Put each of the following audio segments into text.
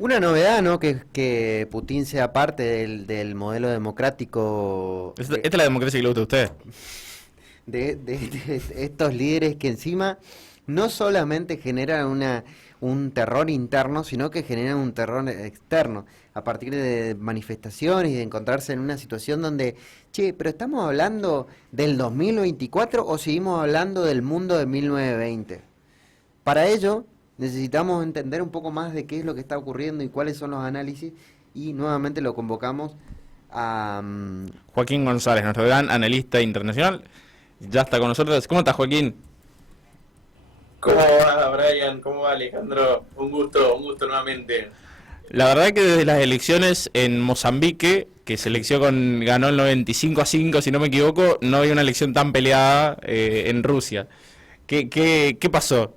Una novedad, ¿no? Que Putin sea parte del modelo democrático Esta es la democracia que le gusta a usted. de estos líderes que encima no solamente generan un terror interno, sino que generan un terror externo, a partir de manifestaciones y de encontrarse en una situación donde, che, pero ¿estamos hablando del 2024 o seguimos hablando del mundo de 1920? Para ello, necesitamos entender un poco más de qué es lo que está ocurriendo y cuáles son los análisis, y nuevamente lo convocamos a... Joaquín González, nuestro gran analista internacional, ya está con nosotros. ¿Cómo estás, Joaquín? ¿Cómo va, Brian? ¿Cómo va, Alejandro? Un gusto nuevamente. La verdad que desde las elecciones en Mozambique, que ganó el 95-5, si no me equivoco, no había una elección tan peleada en Rusia. ¿Qué pasó?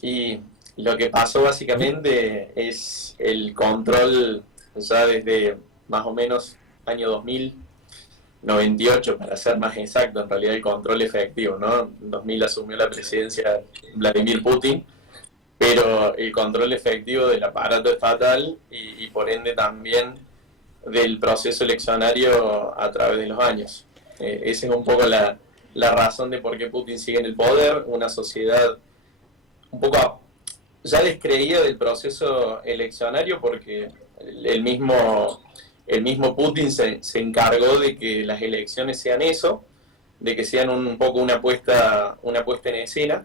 Y lo que pasó básicamente es el control, ya desde más o menos año 2098, para ser más exacto, en realidad el control efectivo, ¿no? En 2000 asumió la presidencia Vladimir Putin, pero el control efectivo del aparato estatal y por ende también del proceso eleccionario a través de los años. Esa es un poco la razón de por qué Putin sigue en el poder, una sociedad un poco ya descreída del proceso eleccionario porque el mismo, el mismo Putin se encargó de que las elecciones sean eso, de que sean un poco una puesta en escena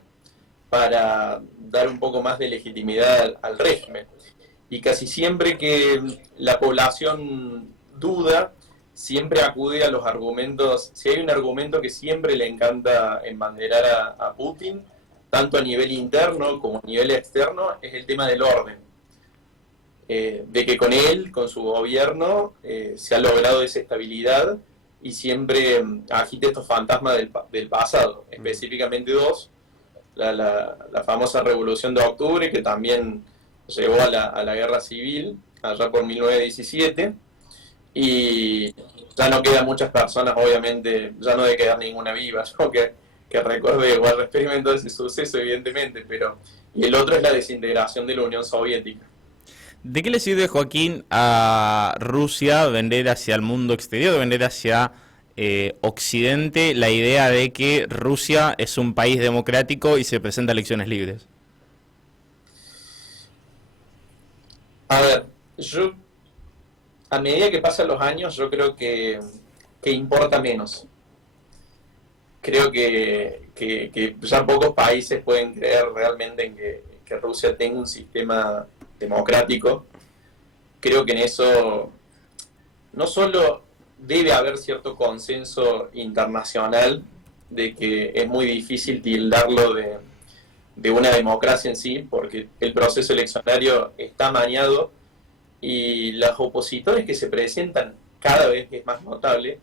para dar un poco más de legitimidad al régimen. Y casi siempre que la población duda, siempre acude a los argumentos. Si hay un argumento que siempre le encanta embanderar a Putin, tanto a nivel interno como a nivel externo, es el tema del orden. De que con él, con su gobierno, se ha logrado esa estabilidad y siempre agita estos fantasmas del pasado, específicamente dos. La famosa Revolución de Octubre, que también llevó a la guerra civil, allá por 1917, y ya no quedan muchas personas, obviamente, ya no debe quedar ninguna viva, ¿no? que recuerde o experimentó ese suceso, evidentemente, pero... Y el otro es la desintegración de la Unión Soviética. ¿De qué le sirve, Joaquín, a Rusia vender hacia el mundo exterior, vender hacia Occidente la idea de que Rusia es un país democrático y se presenta a elecciones libres? A ver, yo, a medida que pasan los años, yo creo que importa menos. Creo que ya pocos países pueden creer realmente en que Rusia tenga un sistema democrático. Creo que en eso no solo debe haber cierto consenso internacional de que es muy difícil tildarlo de una democracia en sí, porque el proceso eleccionario está amañado y los opositores que se presentan cada vez es más notable,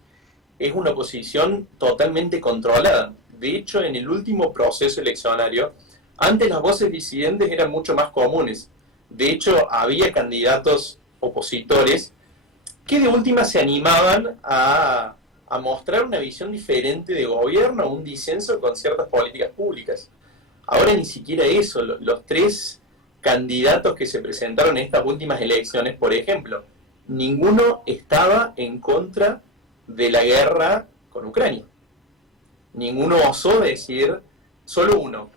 es una oposición totalmente controlada. De hecho, en el último proceso eleccionario, antes las voces disidentes eran mucho más comunes. De hecho, había candidatos opositores que de última se animaban a mostrar una visión diferente de gobierno, un disenso con ciertas políticas públicas. Ahora ni siquiera eso. Los tres candidatos que se presentaron en estas últimas elecciones, por ejemplo, ninguno estaba en contra de la guerra con Ucrania. Ninguno osó decir, solo uno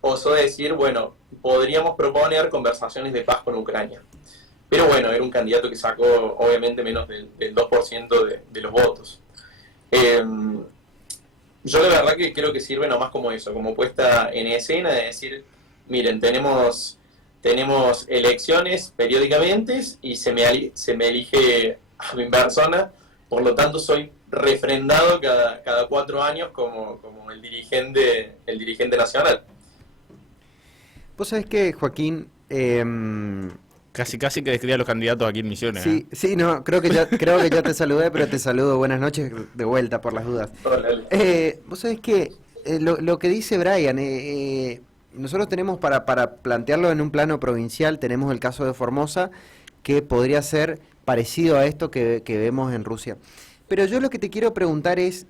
osó decir, bueno, podríamos proponer conversaciones de paz con Ucrania. Pero bueno, era un candidato que sacó obviamente menos del 2% de los votos. Yo la verdad que creo que sirve nomás como eso, como puesta en escena de decir, miren, tenemos elecciones periódicamente y se me elige a mi persona, por lo tanto soy refrendado cada 4 años como el dirigente nacional. Vos sabés que, Joaquín, Casi casi que describía a los candidatos aquí en Misiones, ¿eh? sí, sí, no, creo que ya te saludé, pero te saludo, buenas noches de vuelta por las dudas. Hola. Vos sabés que lo que dice Brian, nosotros tenemos para plantearlo en un plano provincial, tenemos el caso de Formosa, que podría ser parecido a esto que vemos en Rusia. Pero yo lo que te quiero preguntar es,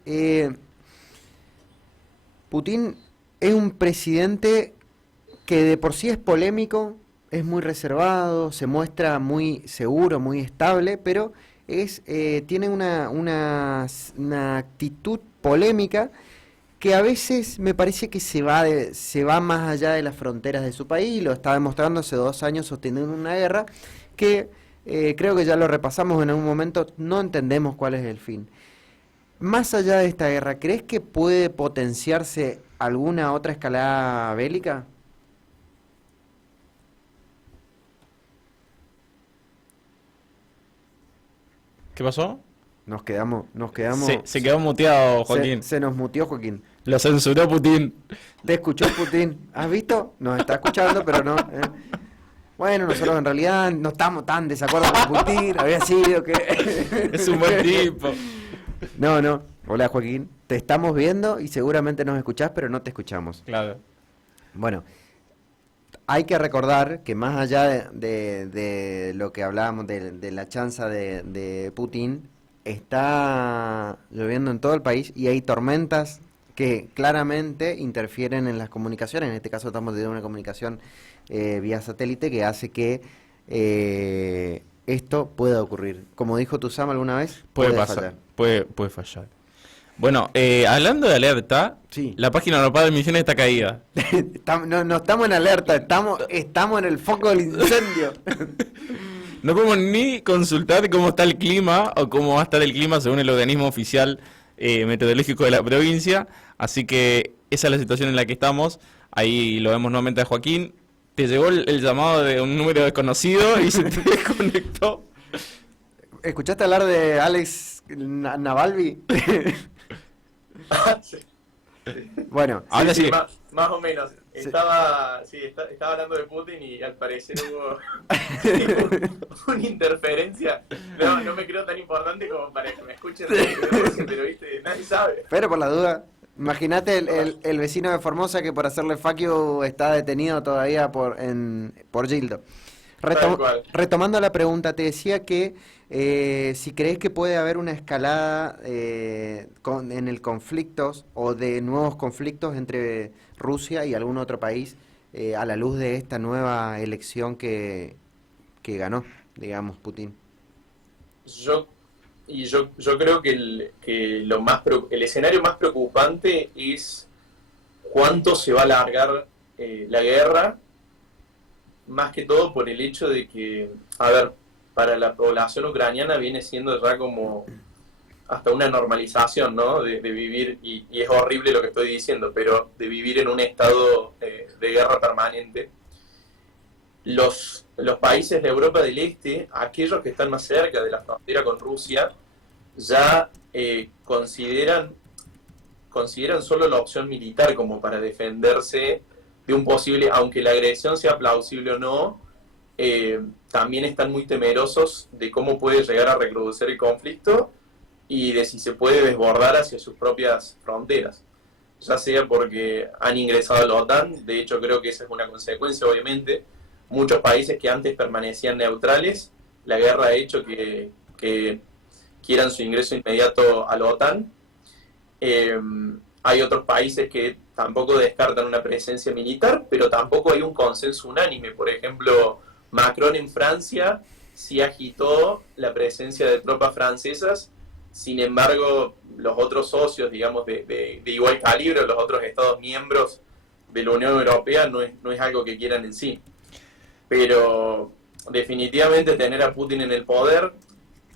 Putin es un presidente que de por sí es polémico, es muy reservado, se muestra muy seguro, muy estable, pero tiene una actitud polémica que a veces me parece que se va más allá de las fronteras de su país, y lo está demostrando hace 2 años sosteniendo una guerra que creo que ya lo repasamos en algún momento, no entendemos cuál es el fin. Más allá de esta guerra, ¿crees que puede potenciarse alguna otra escalada bélica? ¿Qué pasó? Nos quedamos. Se quedó muteado, Joaquín. Se nos muteó Joaquín. Lo censuró Putin. Te escuchó Putin. ¿Has visto? Nos está escuchando, pero no. Bueno, nosotros en realidad no estamos tan de desacuerdo con Putin. Había sido que... Es un buen tipo. No. Hola, Joaquín. Te estamos viendo y seguramente nos escuchás, pero no te escuchamos. Claro. Bueno, hay que recordar que más allá de lo que hablábamos de la chanza de Putin, está lloviendo en todo el país y hay tormentas que claramente interfieren en las comunicaciones. En este caso estamos teniendo una comunicación vía satélite que hace que esto pueda ocurrir. Como dijo Tuzama alguna vez, Puede pasar. Puede fallar. Bueno, hablando de alerta, sí. La página Nopal de Misiones está caída. No estamos en alerta, estamos en el foco del incendio. No podemos ni consultar cómo está el clima o cómo va a estar el clima según el organismo oficial meteorológico de la provincia. Así que esa es la situación en la que estamos. Ahí lo vemos nuevamente a Joaquín. Te llegó el llamado de un número desconocido y se te desconectó. ¿Escuchaste hablar de Alex Navalny? Sí. Bueno, Sí, ahora sí. más o menos. Estaba hablando de Putin y al parecer hubo una interferencia. No me creo tan importante como para que me escuchen, pero viste, nadie sabe. Pero por la duda, imagínate el vecino de Formosa que por hacerle fuck you está detenido todavía por Gildo. Retomando la pregunta, te decía que si crees que puede haber una escalada en el conflicto o de nuevos conflictos entre Rusia y algún otro país a la luz de esta nueva elección que ganó, digamos, Putin. Yo creo que el escenario más preocupante es cuánto se va a alargar la guerra, más que todo por el hecho de que, a ver, para la población ucraniana viene siendo ya como hasta una normalización, ¿no? De vivir, y es horrible lo que estoy diciendo, pero de vivir en un estado de guerra permanente. Los países de Europa del Este, aquellos que están más cerca de la frontera con Rusia, ya consideran solo la opción militar como para defenderse de un posible, aunque la agresión sea plausible o no, también están muy temerosos de cómo puede llegar a recrudecer el conflicto y de si se puede desbordar hacia sus propias fronteras, ya sea porque han ingresado a la OTAN. De hecho creo que esa es una consecuencia, obviamente. Muchos países que antes permanecían neutrales, la guerra ha hecho que quieran su ingreso inmediato a la OTAN. Hay otros países que tampoco descartan una presencia militar, pero tampoco hay un consenso unánime. Por ejemplo, Macron en Francia sí agitó la presencia de tropas francesas. Sin embargo, los otros socios, digamos, de igual calibre, los otros Estados miembros de la Unión Europea, no es algo que quieran en sí. Pero definitivamente tener a Putin en el poder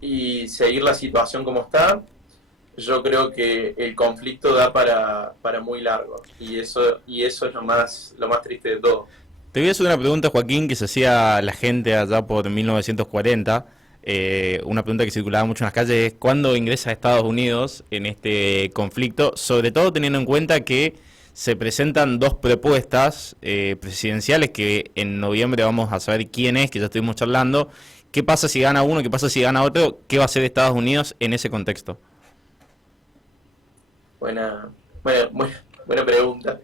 y seguir la situación como está, yo creo que el conflicto da para muy largo. Y eso es lo más triste de todo. Te voy a hacer una pregunta, Joaquín, que se hacía la gente allá por 1940. Una pregunta que circulaba mucho en las calles es ¿cuándo ingresa a Estados Unidos en este conflicto? Sobre todo teniendo en cuenta que se presentan dos propuestas presidenciales que en noviembre vamos a saber quién es, que ya estuvimos charlando. ¿Qué pasa si gana uno? ¿Qué pasa si gana otro? ¿Qué va a hacer Estados Unidos en ese contexto? Buena pregunta.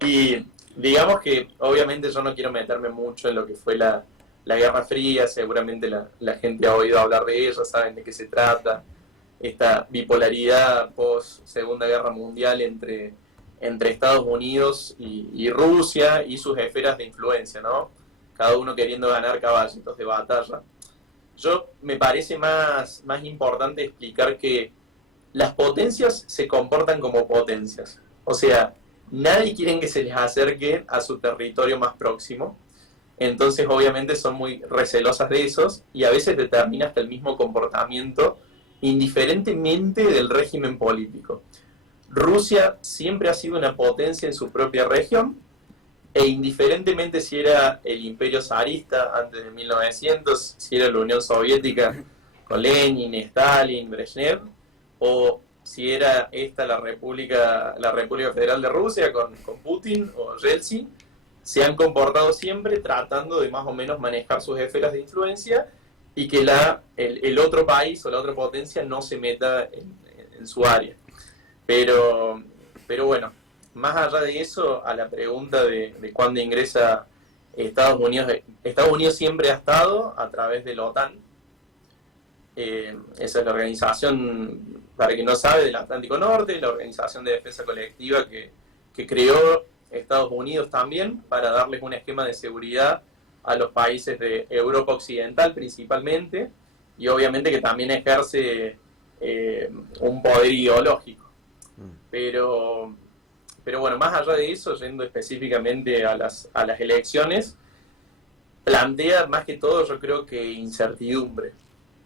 Y digamos que obviamente yo no quiero meterme mucho en lo que fue la Guerra Fría. Seguramente la gente ha oído hablar de ella, saben de qué se trata. Esta bipolaridad post Segunda Guerra Mundial entre entre Estados Unidos y Rusia y sus esferas de influencia, ¿no? Cada uno queriendo ganar caballitos de batalla. Me parece más importante explicar que las potencias se comportan como potencias. O sea, nadie quiere que se les acerque a su territorio más próximo. Entonces, obviamente, son muy recelosas de esos y a veces determina hasta el mismo comportamiento, indiferentemente del régimen político. Rusia siempre ha sido una potencia en su propia región, e indiferentemente si era el Imperio zarista antes de 1900, si era la Unión Soviética con Lenin, Stalin, Brezhnev, o si era esta la República Federal de Rusia con Putin o Yeltsin, se han comportado siempre tratando de más o menos manejar sus esferas de influencia y que el otro país o la otra potencia no se meta en su área. Pero bueno, más allá de eso, a la pregunta de cuándo ingresa Estados Unidos siempre ha estado a través de la OTAN. Esa es la organización, para quien no sabe, del Atlántico Norte, la organización de defensa colectiva que creó Estados Unidos también para darles un esquema de seguridad a los países de Europa Occidental principalmente, y obviamente que también ejerce un poder ideológico. Pero bueno, más allá de eso, yendo específicamente a las elecciones, plantea más que todo, yo creo que incertidumbre.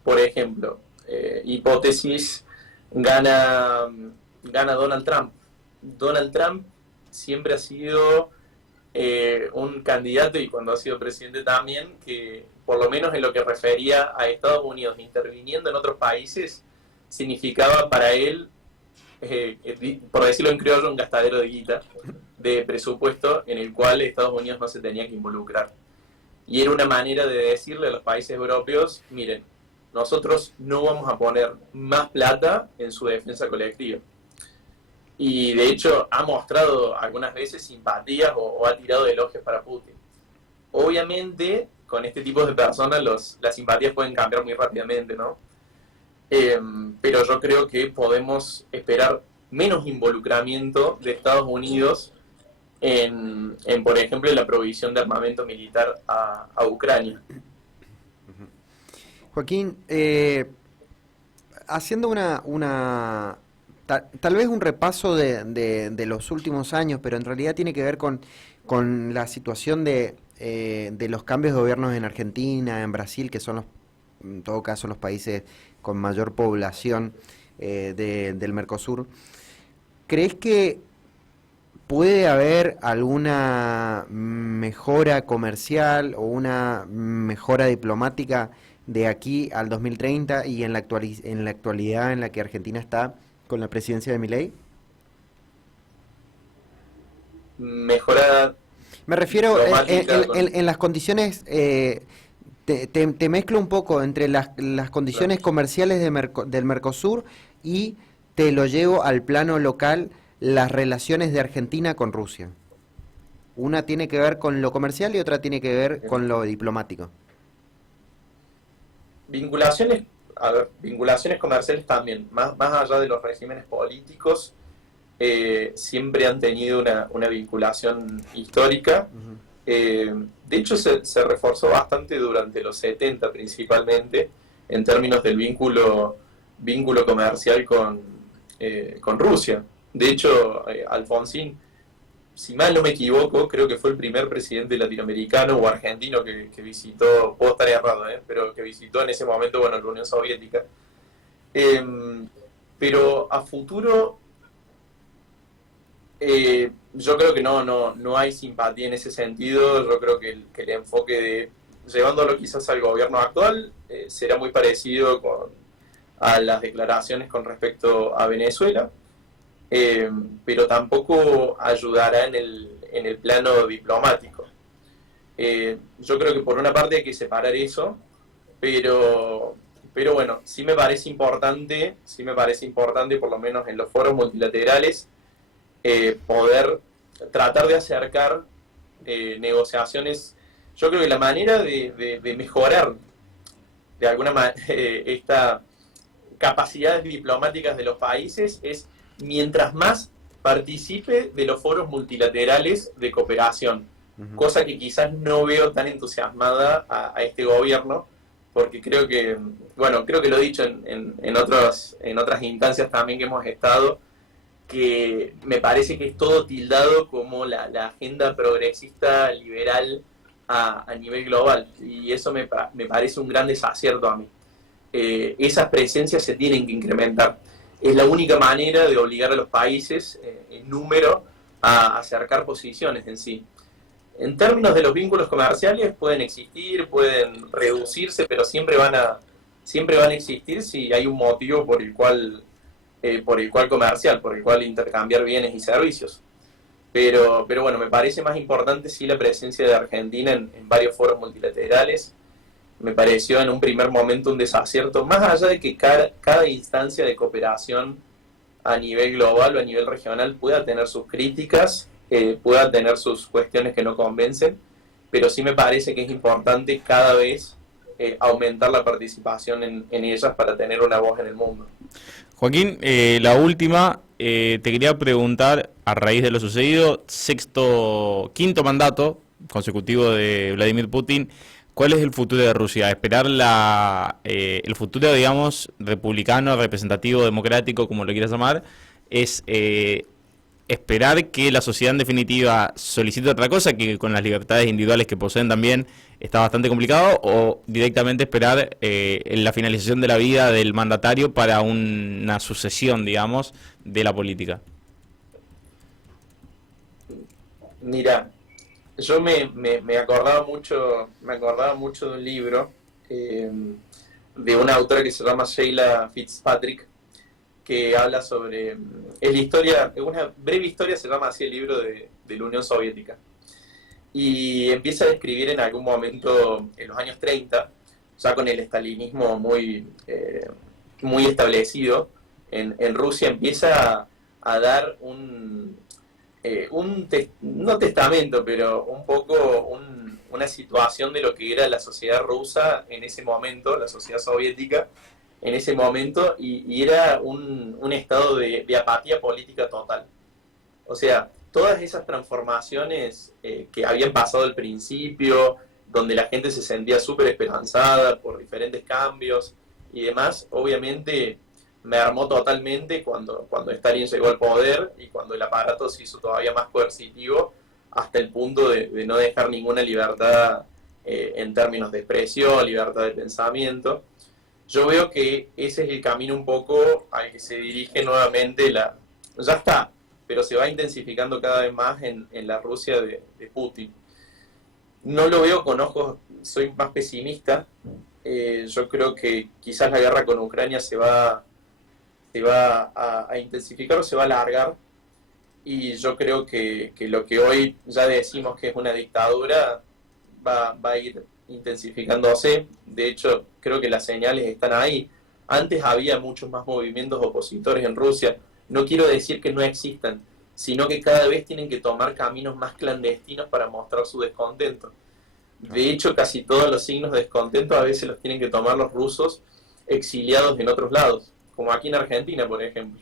Por ejemplo, hipótesis, gana Donald Trump. Donald Trump siempre ha sido un candidato, y cuando ha sido presidente también, que por lo menos en lo que refería a Estados Unidos interviniendo en otros países, significaba para él, por decirlo en criollo, un gastadero de guita, de presupuesto en el cual Estados Unidos no se tenía que involucrar. Y era una manera de decirle a los países europeos, miren, nosotros no vamos a poner más plata en su defensa colectiva. Y de hecho ha mostrado algunas veces simpatías o ha tirado elogios para Putin. Obviamente, con este tipo de personas las simpatías pueden cambiar muy rápidamente, ¿no? Pero yo creo que podemos esperar menos involucramiento de Estados Unidos en por ejemplo, en la provisión de armamento militar a Ucrania. Joaquín, haciendo tal vez un repaso de los últimos años, pero en realidad tiene que ver con la situación de los cambios de gobiernos en Argentina, en Brasil, que son en todo caso los países con mayor población del Mercosur. ¿Crees que puede haber alguna mejora comercial o una mejora diplomática de aquí al 2030 y en la actualidad en la que Argentina está con la presidencia de Milei? Mejora. Me refiero en las condiciones, te mezclo un poco entre las condiciones comerciales del Mercosur y te lo llevo al plano local, las relaciones de Argentina con Rusia. Una tiene que ver con lo comercial y otra tiene que ver con lo diplomático. Vinculaciones comerciales también, más allá de los regímenes políticos, siempre han tenido una vinculación histórica. De hecho, se reforzó bastante durante los 70 principalmente, en términos del vínculo comercial con Rusia. De hecho, Alfonsín, si mal no me equivoco, creo que fue el primer presidente latinoamericano o argentino que visitó, puedo estar errado, pero que visitó en ese momento, bueno, la Unión Soviética. Pero a futuro, yo creo que no hay simpatía en ese sentido. Yo creo que el enfoque de, llevándolo quizás al gobierno actual, será muy parecido a las declaraciones con respecto a Venezuela. Pero tampoco ayudará en el plano diplomático. Yo creo que por una parte hay que separar eso, pero bueno, sí me parece importante, por lo menos en los foros multilaterales, poder tratar de acercar negociaciones. Yo creo que la manera de mejorar de alguna manera estas capacidades diplomáticas de los países es, mientras más participe de los foros multilaterales de cooperación, cosa que quizás no veo tan entusiasmada a este gobierno, porque creo que lo he dicho en otras instancias también que hemos estado, que me parece que es todo tildado como la agenda progresista liberal a nivel global, y eso me parece un gran desacierto a mí. Esas presencias se tienen que incrementar. Es la única manera de obligar a los países en número a acercar posiciones en sí. En términos de los vínculos comerciales pueden existir, pueden reducirse, pero siempre van a existir si hay un motivo por el cual comercial, por el cual intercambiar bienes y servicios. Pero bueno, me parece más importante sí la presencia de Argentina en varios foros multilaterales. Me pareció en un primer momento un desacierto, más allá de que cada instancia de cooperación a nivel global o a nivel regional pueda tener sus críticas, pueda tener sus cuestiones que no convencen, pero sí me parece que es importante cada vez aumentar la participación en ellas para tener una voz en el mundo. Joaquín, la última, te quería preguntar, a raíz de lo sucedido, quinto mandato consecutivo de Vladimir Putin, ¿cuál es el futuro de Rusia? ¿Esperar el futuro, digamos, republicano, representativo, democrático, como lo quieras llamar? ¿Es esperar que la sociedad en definitiva solicite otra cosa, que con las libertades individuales que poseen también está bastante complicado, o directamente esperar en la finalización de la vida del mandatario para una sucesión, digamos, de la política? Mira, yo me acordaba mucho de un libro de una autora que se llama Sheila Fitzpatrick, que habla sobre, una breve historia, se llama así el libro de la Unión Soviética, y empieza a describir en algún momento en los años 30, ya con el estalinismo muy establecido en Rusia, empieza a dar no testamento, pero un poco una situación de lo que era la sociedad rusa en ese momento, la sociedad soviética en ese momento, y era un estado de apatía política total. O sea, todas esas transformaciones que habían pasado al principio, donde la gente se sentía súper esperanzada por diferentes cambios y demás, obviamente me armó totalmente cuando Stalin llegó al poder y cuando el aparato se hizo todavía más coercitivo, hasta el punto de no dejar ninguna libertad en términos de expresión, libertad de pensamiento. Yo veo que ese es el camino un poco al que se dirige nuevamente ya está, pero se va intensificando cada vez más en la Rusia de Putin. No lo veo con ojos, soy más pesimista. Yo creo que quizás la guerra con Ucrania se va a intensificar o se va a alargar, y yo creo que lo que hoy ya decimos que es una dictadura va a ir intensificándose. De hecho, creo que las señales están ahí. Antes había muchos más movimientos opositores en Rusia. No quiero decir que no existan, sino que cada vez tienen que tomar caminos más clandestinos para mostrar su descontento. De hecho, casi todos los signos de descontento a veces los tienen que tomar los rusos exiliados en otros lados, como aquí en Argentina, por ejemplo.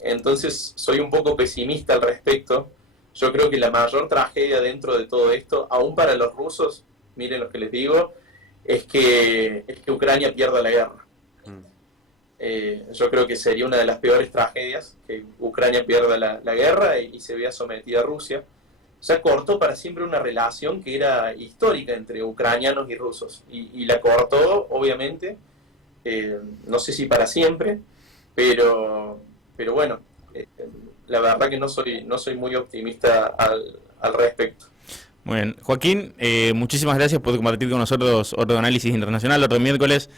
Entonces, soy un poco pesimista al respecto. Yo creo que la mayor tragedia dentro de todo esto, aún para los rusos, miren lo que les digo, es que Ucrania pierda la guerra. Yo creo que sería una de las peores tragedias, que Ucrania pierda la guerra y se vea sometida a Rusia. Ya cortó para siempre una relación que era histórica entre ucranianos y rusos, y la cortó, obviamente, no sé si para siempre, pero bueno, la verdad que no soy muy optimista al respecto. Muy bien. Joaquín, muchísimas gracias por compartir con nosotros otro análisis internacional, otro miércoles.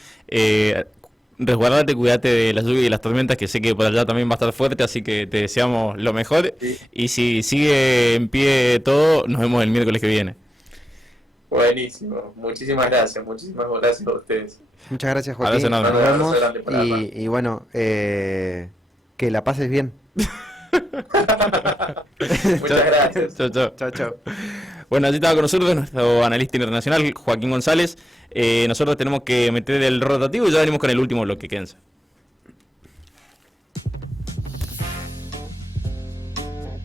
Resguardate, cuídate de las lluvias y las tormentas, que sé que por allá también va a estar fuerte, así que te deseamos lo mejor. Sí. Y si sigue en pie todo, nos vemos el miércoles que viene. Buenísimo, muchísimas gracias a ustedes. Muchas gracias, Joaquín. Nos vemos y bueno, que la pases bien. Muchas gracias. Chao. Bueno, allí estaba con nosotros nuestro analista internacional, Joaquín González. Nosotros tenemos que meter el rotativo y ya venimos con el último bloque, quédense.